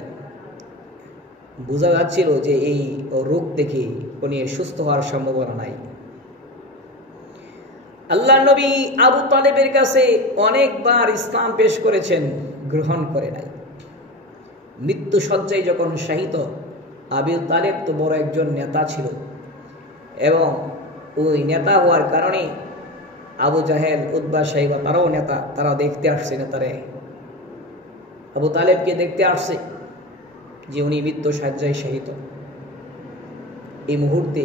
বোঝা যাচ্ছিল যে এই রোগ থেকে উনি সুস্থ হওয়ার সম্ভাবনা নাই। আল্লাহ নবী আবু তালেবের কাছে অনেকবার ইসলাম পেশ করেছেন, গ্রহণ করে নাই। মৃত্যু শয্যায় যখন শায়িত, আবু তালেব তো বড় একজন নেতা ছিল এবং ওই নেতা হওয়ার কারণে আবু জাহেল, উতবা, সাইবা তারাও নেতা, তারা দেখতে আসছে নেতারে। আবু তালেবকে দেখতে আসছে যে উনি মৃত্যু শয্যায় শায়িত। এই মুহূর্তে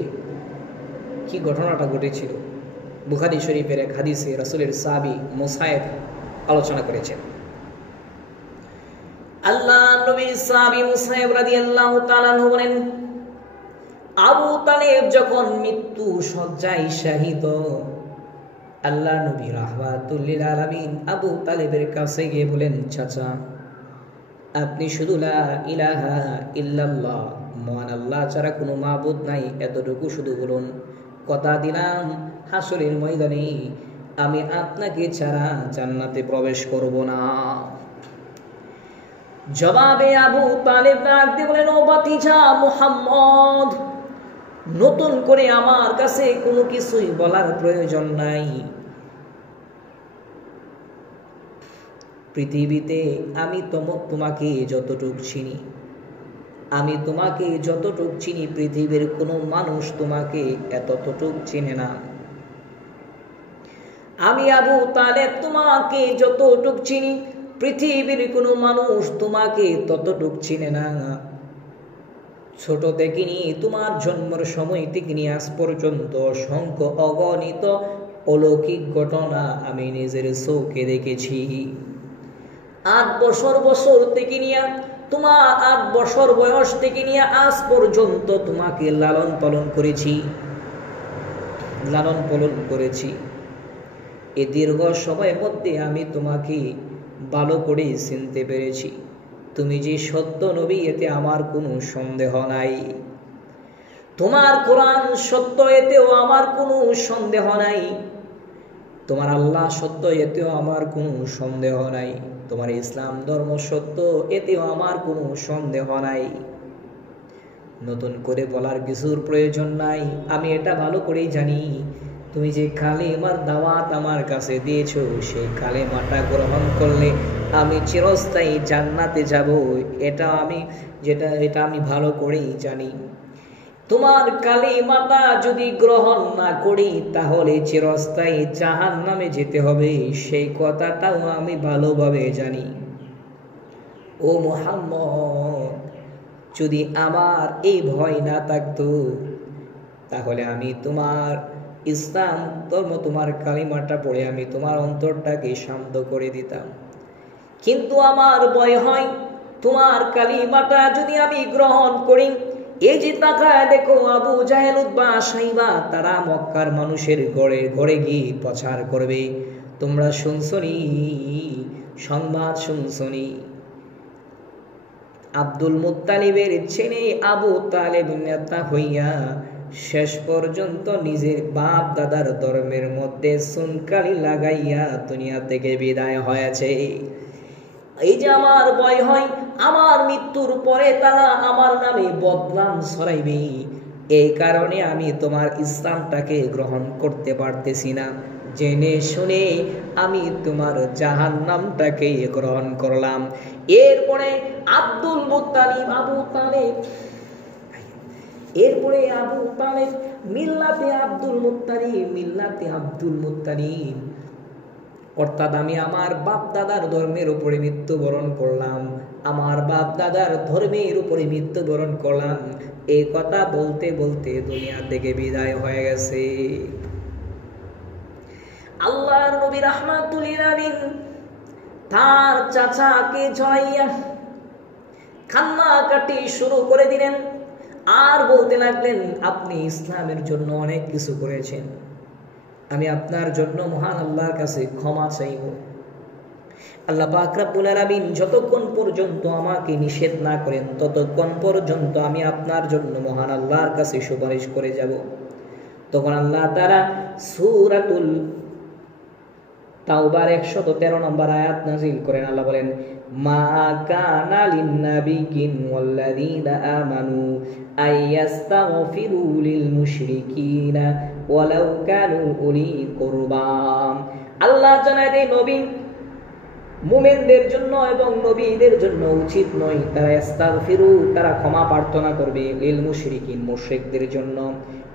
কি ঘটনাটা ঘটেছিল বুখারী শরীফের এক হাদিসে রাসূলের সাহাবী মুসাইব আলোচনা করেছেন। আল্লাহ নবীর সাহাবী মুসাইব রাদিয়াল্লাহু তাআলা আনহু বলেন, আবু তালেব যখন মৃত্যু শয্যায় শায়িত, আল্লাহ নবী রাহমাতুল লিল আলামিন আবু তালেবের কাছে গিয়ে বলেন, চাচা আপনি শুধু লা ইলাহা ইল্লাল্লাহ, মহান আল্লাহ ছাড়া কোনো মাবুদ নাই, এতটুকু শুধু বলুন। কথা দিলাম হাসরের ময়দানে আমি আপনাকে ছাড়া জান্নাতে প্রবেশ করব না। জবাবে আবু তালেব ডাক দিয়ে বলেন, ও ভাতিজা মুহাম্মদ, নতুন করে আমার কাছে কোনো কিছুই বলার প্রয়োজন নাই। পৃথিবীতে আমি তোমাকে যতটুকু চিনি, আমি তোমাকে যতটুকু চিনি, পৃথিবীর কোনো মানুষ তোমাকে এতটুকু চিনে না। আমি আবু তালেব তোমাকে যতটুকু চিনি, পৃথিবীর কোনো মানুষ তোমাকে ততটুকু চিনে না। ছোট থেকে নিয়ে তোমার জন্মের সময় থেকে নিয়ে আজ পর্যন্ত অসংখ্য অগণিত অলৌকিক ঘটনা আমি নিজের চোখে দেখেছি। 8 বছর থেকে নিয়ে তোমার 8 বছর বয়স থেকে নিয়ে আজ পর্যন্ত তোমাকে লালন পালন করেছি। এই দীর্ঘ সময়ের মধ্যে আমি তোমাকে ভালো করে চিনতে পেরেছি। তুমি যে সত্য নবী, এতে আমার কোনো সন্দেহ নাই। তোমার কোরআন সত্য, এতেও আমার কোনো সন্দেহ নাই। তোমার আল্লাহ সত্য, এতেও আমার কোনো সন্দেহ নাই। তোমার ইসলাম ধর্ম সত্য, এতেও আমার কোনো সন্দেহ নাই। নতুন করে বলার কিছুর প্রয়োজন নাই। আমি এটা ভালো করেই জানি, তুমি যে কালেমার দাওয়াত আমার কাছে দিয়েছো, সেই কালেমাটা গ্রহণ করলে আমি চিরস্থায়ী জান্নাতে যাব। এটা আমি ভালো করেই জানি। তোমার কালেমাটা যদি গ্রহণ না করি, তাহলে চিরস্থায়ী জাহান্নামে যেতে হবে, সেই কথাটাও আমি ভালোভাবে জানি। ও মুহাম্মদ, যদি আমার এই ভয় না থাকতো, তাহলে আমি তোমার ইসলাম ধর্ম, তোমার কালিমাটা পড়ে আমি তোমার অন্তরটাকে শান্ত করে দিতাম। কিন্তু আমার ভয় হয়, তোমার কালিমাটা যদি আমি গ্রহণ করি, এই যে তাকায় দেখো আবু জাহেল, উতবা, সাইবা তারা মক্কার মানুষের ঘরে গিয়ে প্রচার করবে। তোমরা শুনছনি, সংবাদ শুনছনি, আব্দুল মুত্তালিবের ছেলে আবু তালেব নেতা হইয়া শেষ পর্যন্ত নিজের বাপ দাদার ধর্মের মধ্যে সুনকালি লাগাইয়া দুনিয়া থেকে বিদায় হয়েছে। এই যে আমার ভয় হয়, আমার মৃত্যুর পরে তারা আমার নামে বদনাম ছড়াইবে, এই কারণে আমি তোমার ইসলামটাকে গ্রহণ করতে পারতেছি না। জেনে শুনে আমি তোমার জাহান্নামটাকে গ্রহণ করলাম। এরপরে আবু তালেব মিল্লাতে আব্দুল মুত্তালিব, অর্থাৎ আমি আমার বাপ দাদার ধর্মের উপরে মৃত্যুবরণ করলাম, আমার বাপ দাদার ধর্মের উপরে মৃত্যুবরণ করলাম। এই কথা বলতে বলতে দুনিয়া থেকে বিদায় হয়ে গেছে। আল্লাহর নবী রাহমাতুল লিল আলামিন তার চাচাকে জড়াইয়া কান্নাকাটি শুরু করে দিলেন, আর বলতে লাগলেন, আপনি ইসলামের জন্য অনেক কিছু করেছেন, আমি আপনার জন্য মহান আল্লাহর কাছে ক্ষমা চাইব। আল্লাহ পাক রব্বুল আলামিন যতক্ষণ পর্যন্ত আমাকে নিষেধ না করেন, ততক্ষণ পর্যন্ত আমি আপনার জন্য মহান আল্লাহর কাছে সুপারিশ করে যাব। তখন আল্লাহ তাআলা সূরাতুল তাওবার 113 নম্বর আয়াত নাযিল করেন। আল্লাহ বলেন, মা কানা লিন-নাবিয়্যিন ওয়াল্লাযীনা আমানু আইয়াস্তাগফিরু লিল মুশরিকিনা ওয়ালাউ কানু উলি কুরবা। আল্লাহ জানায় দেয়, নবী মুমিনদের জন্য এবং নবীদের জন্য উচিত নয় তারা ইস্তাগফিরু, তারা ক্ষমা প্রার্থনা করবে লিল মুশরিকিন, মুশরিকদের জন্য।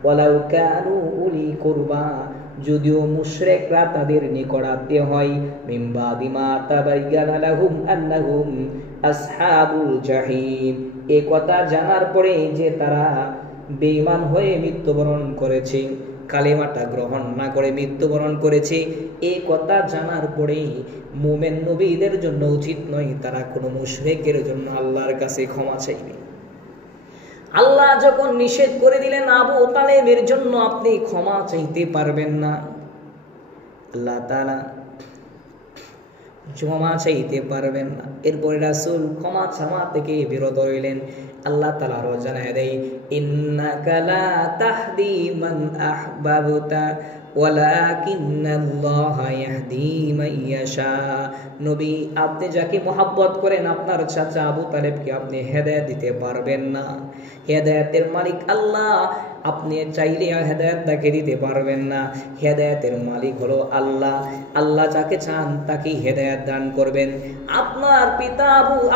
ওয়ালাউ কানু উলি কুরবা, যদিও মুশরিকরা তাদের নিকটাত্মীয় হয়। মিন বাদি মা তাবায়্যানা লাহুম আন্নাহুম আসহাবুল জাহিম, এই কথা জানার পরে যে তারা বেঈমান হয়ে মৃত্যুবরণ করেছে, কালেমাটা গ্রহণ না করে মৃত্যুবরণ করেছে, এই কথা জানার পরে মুমিন নবীদের জন্য উচিত নয় তারা কোনো মুশরিকের জন্য আল্লাহর কাছে ক্ষমা চাইবে। আল্লাহ যখন নিষেধ করে দিলেন আবু তালেবের জন্য আপনি ক্ষমা চাইতে পারবেন না, আল্লাহ তাআলা ক্ষমা চাইতে পারবেন না, এরপরে রাসূল ক্ষমা চাওয়া থেকে বিরত রইলেন। আল্লাহ তাআলা আরো জানায় দেয়, ইন্নাকা লা তাহদি মান আহবাবতা ওয়ালাকিন্নাল্লাহা ইয়াহদি মান ইয়াশা। নবী, আপনি যাকে মহব্বত করেন, আপনার চাচা আবু তালেবকে আপনি হেদায়েত দিতে পারবেন না। হেদায়েতের মালিক আল্লাহ, আপনি চাইলে হেদায়েত তাকে দিতে পারবেন না। হেদায়েতের মালিক হলো আল্লাহ, আল্লাহ যাকে চান তাকে হেদায়েত দান করবেন। আপনার পিতা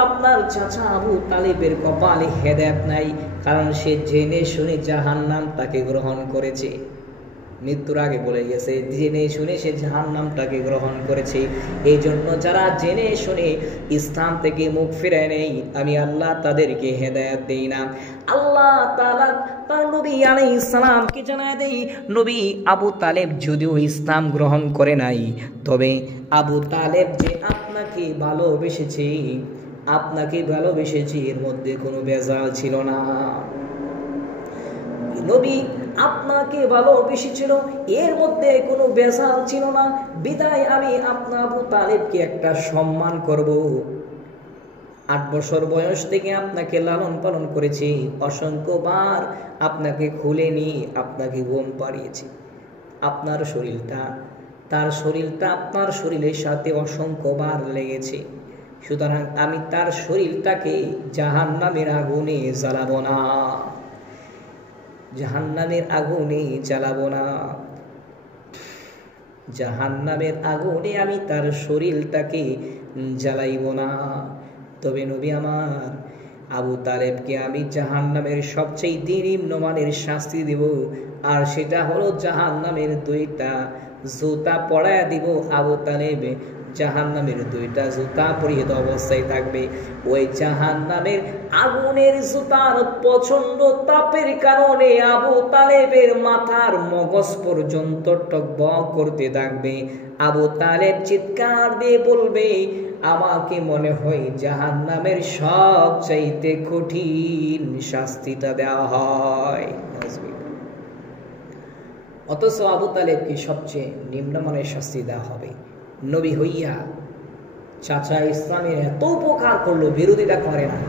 আপনার চাচা আবু তালেবের কপালে হেদায়েত নাই, কারণ সে জেনে শুনে জাহান্নাম তাকে গ্রহণ করেছে। মৃত্যুর আগে বলে গেছে, জেনে শুনে সে জাহান্নামটাকে গ্রহণ করেছে। এই জন্য যারা জেনে শুনে ইসলাম থেকে মুখ ফিরায় নেই, আমি আল্লাহ তাদেরকে হেদায়েত দেই না। আল্লাহ তাআলা তার নবী আলাইহিস সালামকে জানায় দেই, নবী আবু তালেব যদিও ইসলাম গ্রহণ করে নাই, তবে আবু তালেব যে আপনাকে ভালোবেসেছে এর মধ্যে কোনো ভেজাল ছিল না। নবী আপনাকে ভালোবেসেছিল, এর মধ্যে কোনো ভেজাল ছিল না। বিদায় আমি আপনার আবু তালেবকে একটা সম্মান করব। 8 বছর বয়স থেকে আপনাকে লালন পালন করেছি, অসংখ্যবার আপনাকে খুলে নিয়ে আপনাকে ঘুম পাড়িয়েছি। আপনার শরীরটা তার শরীরটা আপনার শরীরের সাথে অসংখ্যবার লেগেছে, সুতরাং আমি তার শরীরটাকে জাহান্নামের আগুনে জ্বালাবো না, জাহান্নামের আগুনে জ্বালাবো না, জাহান্নামের আগুনে আমি তার শরীরটাকে জ্বালাইব না। তবে নবী আমার আবু তালেবকে আমি জাহান্নামের সবচেয়ে নিম্নমানের শাস্তি দেব, আর সেটা হলো জাহান্নামের 2টা জুতা পরায়া দিব। আবু তালেব জাহান্নামের 2টা জুতা পরিহিত অবস্থায় থাকবে। ওই জাহান্নামের আগুনের জুতার প্রচন্ড তাপের কারণে আবু তালেবের মাথার মগজ পর্যন্ত টকবক করতে থাকবে। আবু তালেব চিৎকার দিয়ে বলবে, আমাকে মনে হয় জাহান্নামের সবচাইতে কঠিন শাস্তিটা দেওয়া হয়। অথচ আবু তালেবকে সবচেয়ে নিম্নমানের শাস্তি দেওয়া হবে। নবী হইয়া চাচা ইসলামের এত উপকার করলো, বিরোধিতা করে না।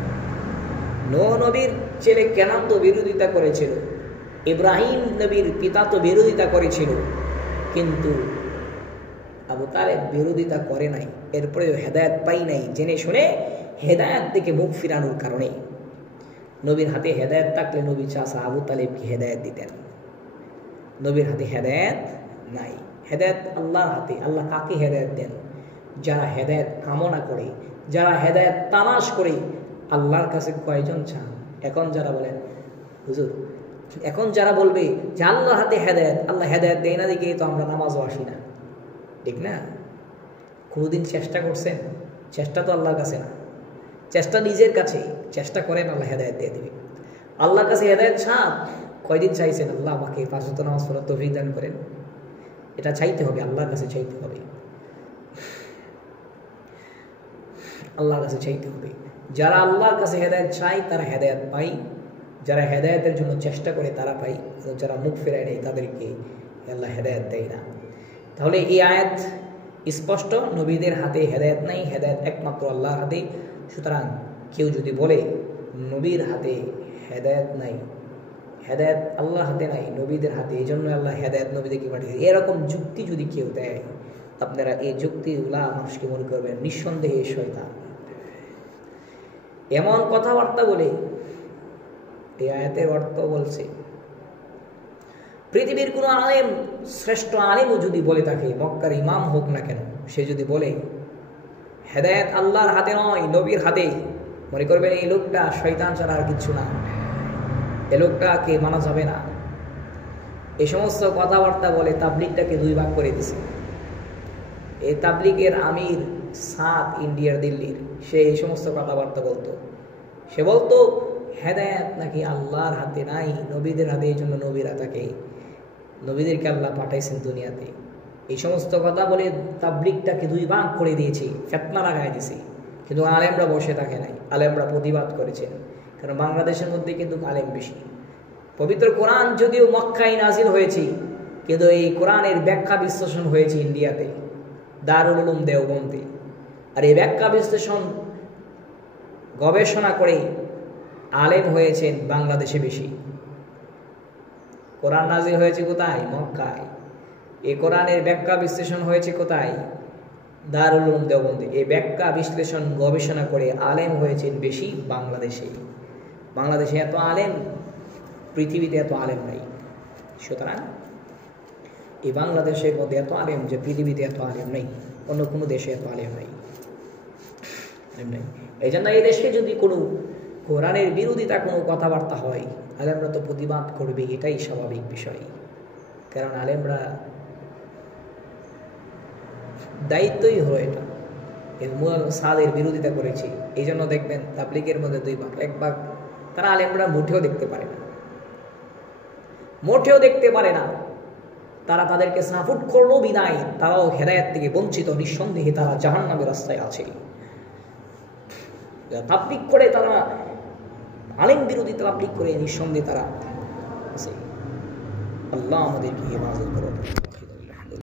নবীর ছেলে কেনান তো বিরোধিতা করেছিল, ইব্রাহিম নবীর পিতা তো বিরোধিতা করেছিল, কিন্তু আবু তালেব বিরোধিতা করে নাই। এরপরেও হেদায়েত পাই নাই, জেনে শুনে হেদায়েত থেকে মুখ ফিরানোর কারণে। নবীর হাতে হেদায়েত থাকলে নবী চাচা আবু তালেবকে হেদায়েত দিতেন। নবীর হাতে হেদায়েত নাই, হেদায়েত আল্লাহর হাতে। আল্লাহ কাকে হেদায়েত দেন? যারা হেদায়েত কামনা করে, যারা হেদায়েত তালাশ করে। আল্লাহর কাছে কয়জন চান? এখন যারা বলেন হুজুর, এখন যারা বলবে যে আল্লাহর হাতে হেদায়েত, আল্লাহ হেদায়েত দেয় না দেখে তো আমরা নামাজও আসি না, ঠিক না? কোনোদিন চেষ্টা করছেন? চেষ্টা তো আল্লাহর কাছে না, চেষ্টা নিজের কাছে। চেষ্টা করেন, আল্লাহ হেদায়েত দিয়ে দেবে। আল্লাহর কাছে হেদায়েত চান, কয়দিন চাইছেন আল্লাহ আমাকে 5 ওয়াক্ত নামাজ পড়ার তৌফিক দান করেন? এটা চাইতে হবে, আল্লাহর কাছে চাইতে হবে, আল্লাহর কাছে চাইতে হবে। যারা আল্লাহর কাছে হেদায়েত চায় তারা হেদায়েত পায়, যারা হেদায়েতের জন্য চেষ্টা করে তারা পায়। যারা মুখ ফেরায় নেই তাদেরকে আল্লাহ হেদায়েত দেয় না। তাহলে এই আয়াত স্পষ্ট, নবীদের হাতে হেদায়েত নাই, হেদায়েত একমাত্র আল্লাহর হাতে। সুতরাং কেউ যদি বলে নবীর হাতে হেদায়েত নাই, হেদায়েত আল্লাহর হাতে নাই, নবীদের হাতে, এই জন্য আল্লাহ হেদায়েত নবীদেরকে পাঠিয়েছে, এরকম যুক্তি যদি কেউ দেয়, আপনারা এই যুক্তিগুলা মানুষকে মনে করবেন নিঃসন্দেহে শয়তান। এমন কথাবার্তা বলে এই আয়াতের অর্থ বলছে, পৃথিবীর কোনো আলেম, শ্রেষ্ঠ আলেমও যদি বলে থাকে, মক্কার ইমাম হোক না কেন, সে যদি বলে হেদায়েত আল্লাহর হাতে নয়, নবীর হাতে। মনে করবেন এই লোকটা শয়তান ছাড়া আর কিচ্ছু না, এ লোকটাকে মানা যাবে না, এই সমস্ত কথাবার্তা বলে তাবলিগটাকে দুই ভাগ করে দিছে। এই তাবলিগের আমির সাদ ইন্ডিয়ার দিল্লির, সে এই সমস্ত কথাবার্তা বলতো। সে বলতো হেদায়েত নাকি আল্লাহর হাতে নাই, নবীদের হাতে, এই জন্য নবীরা তাকে, নবীদেরকে আল্লাহ পাঠাইছেন দুনিয়াতে। এই সমস্ত কথা বলে তাবলিগটাকে দুই ভাগ করে দিয়েছে, ফিতনা লাগাই দিয়েছে। কিন্তু আলেমরা বসে থাকে নাই, আলেমরা প্রতিবাদ করেছেন। কারণ বাংলাদেশের মধ্যে কিন্তু আলেম বেশি। পবিত্র কোরআন যদিও মক্কায় নাজিল হয়েছে, কিন্তু এই কোরআনের ব্যাখ্যা বিশ্লেষণ হয়েছে ইন্ডিয়াতে, দারুল উলুম দেওবন্দে। আর এই ব্যাখ্যা বিশ্লেষণ গবেষণা করে আলেম হয়েছেন বাংলাদেশে বেশি। কোরআন নাজিল হয়েছে কোথায়? মক্কায়। এই কোরআনের ব্যাখ্যা বিশ্লেষণ হয়েছে কোথায়? দারুল উলুম দেওবন্দে। এই ব্যাখ্যা বিশ্লেষণ গবেষণা করে আলেম হয়েছেন বেশি বাংলাদেশে। বাংলাদেশে এত আলেম, পৃথিবীতে এত আলেম নাই। সুতরাং এই বাংলাদেশের মধ্যে এত আলেম যে পৃথিবীতে এত আলেম নেই, অন্য কোনো দেশে এত আলেম নাই। এই জন্য এই দেশে যদি কোনো কোরআনের বিরোধিতা কোনো কথাবার্তা হয়, আলেমরা তো প্রতিবাদ করবে, এটাই স্বাভাবিক বিষয়। কারণ আলেমরা দায়িত্বই হলো এটা। সাদের বিরোধিতা করেছি, এই জন্য দেখবেন তাবলিগের মধ্যে দুই ভাগ। এক ভাগ তারা আলেমরা মোটেও দেখতে পারে না, মোটেও দেখতে পারে না। তারা তাদেরকে সাপোর্ট করলো বিদায় তারাও হেদায়েত থেকে বঞ্চিত, নিঃসন্দেহে তারা জাহান্নামের রাস্তায় আছে। তাবলিগ করে তারা আলেম বিরোধী তাবলিগ করে নিঃসন্দেহে তারা আছে। আল্লাহ আমাদেরকে হেফাজত করুন।